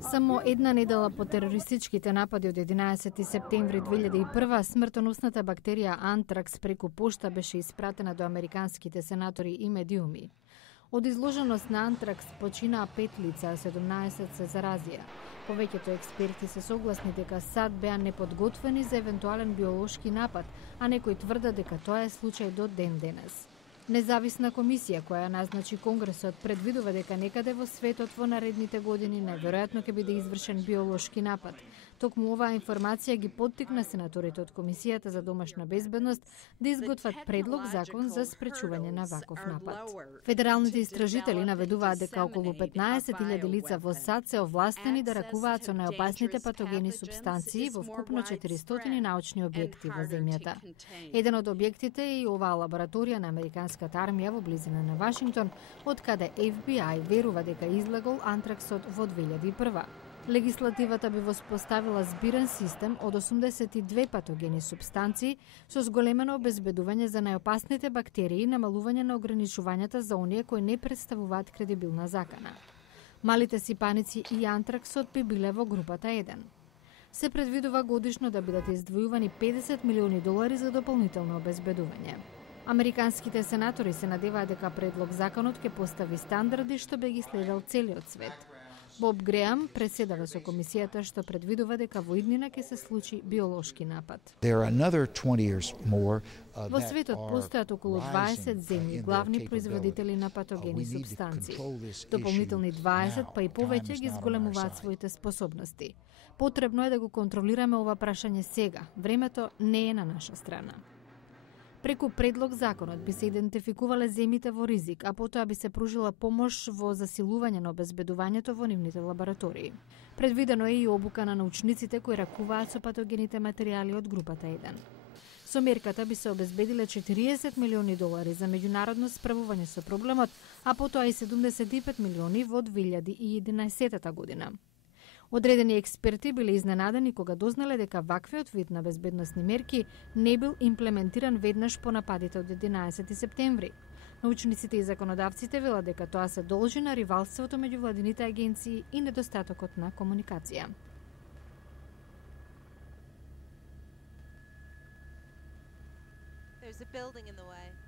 Само една недела по терористичките напади од 11 септември 2001, смртоносната бактерија антракс преку пошта беше испратена до американските сенатори и медиуми. Од изложеност на антракс починаа 5 лица, 17 се заразија. Повеќето експерти се согласни дека САД беа неподготвени за евентуален биолошки напад, а некои тврдат дека тоа е случај до ден денес. Независна комисија која ја назначи Конгресот предвидува дека некаде во светот во наредните години најверојатно ќе биде извршен биолошки напад. Токму оваа информација ги поттикна сенаторите од Комисијата за домашна безбедност да изготват предлог закон за спречување на ваков напад. Федералните истражители наведуваат дека околу 15.000 лица во САД се овластени да ракуваат со најопасните патогени супстанции во вкупно 400 научни објекти во земјата. Еден од објектите е и оваа лабораторија на американската армија во близина на Вашингтон, од каде FBI верува дека излегол антраксот во 2001. Легислативата би воспоставила збирен систем од 82 патогени супстанции со зголемено обезбедување за најопасните бактерии и намалување на ограничувањата за оние кои не представуваат кредибилна закана. Малите сипаници и антраксот би биле во групата 1. Се предвидува годишно да бидат издвојувани $50 милиони за дополнително обезбедување. Американските сенатори се надеваат дека предлог законот ќе постави стандарди што би ги следел целиот свет. Боб Греам преседава со комисијата што предвидува дека во иднина ќе се случи биолошки напад. Во светот постојат околу 20 земји главни производители на патогени супстанции. Дополнителни 20 па и повеќе ги зголемуваат своите способности. Потребно е да го контролираме ова прашање сега. Времето не е на наша страна. Преку предлог законот би се идентификувале земите во ризик, а потоа би се пружила помош во засилување на обезбедувањето во нивните лаборатории. Предвидено е и обука на научниците кои ракуваат со патогените материјали од групата 1. Со мерката би се обезбедиле $40 милиони за меѓународно справување со проблемот, а потоа и 75 милиони во 2011 година. Одредени експерти биле изненадени кога дознале дека ваквиот вид на безбедносни мерки не бил имплементиран веднаш по нападите од 11 септември. Научниците и законодавците велат дека тоа се должи на ривалството меѓу владините агенции и недостатокот на комуникација. There's a building in the way.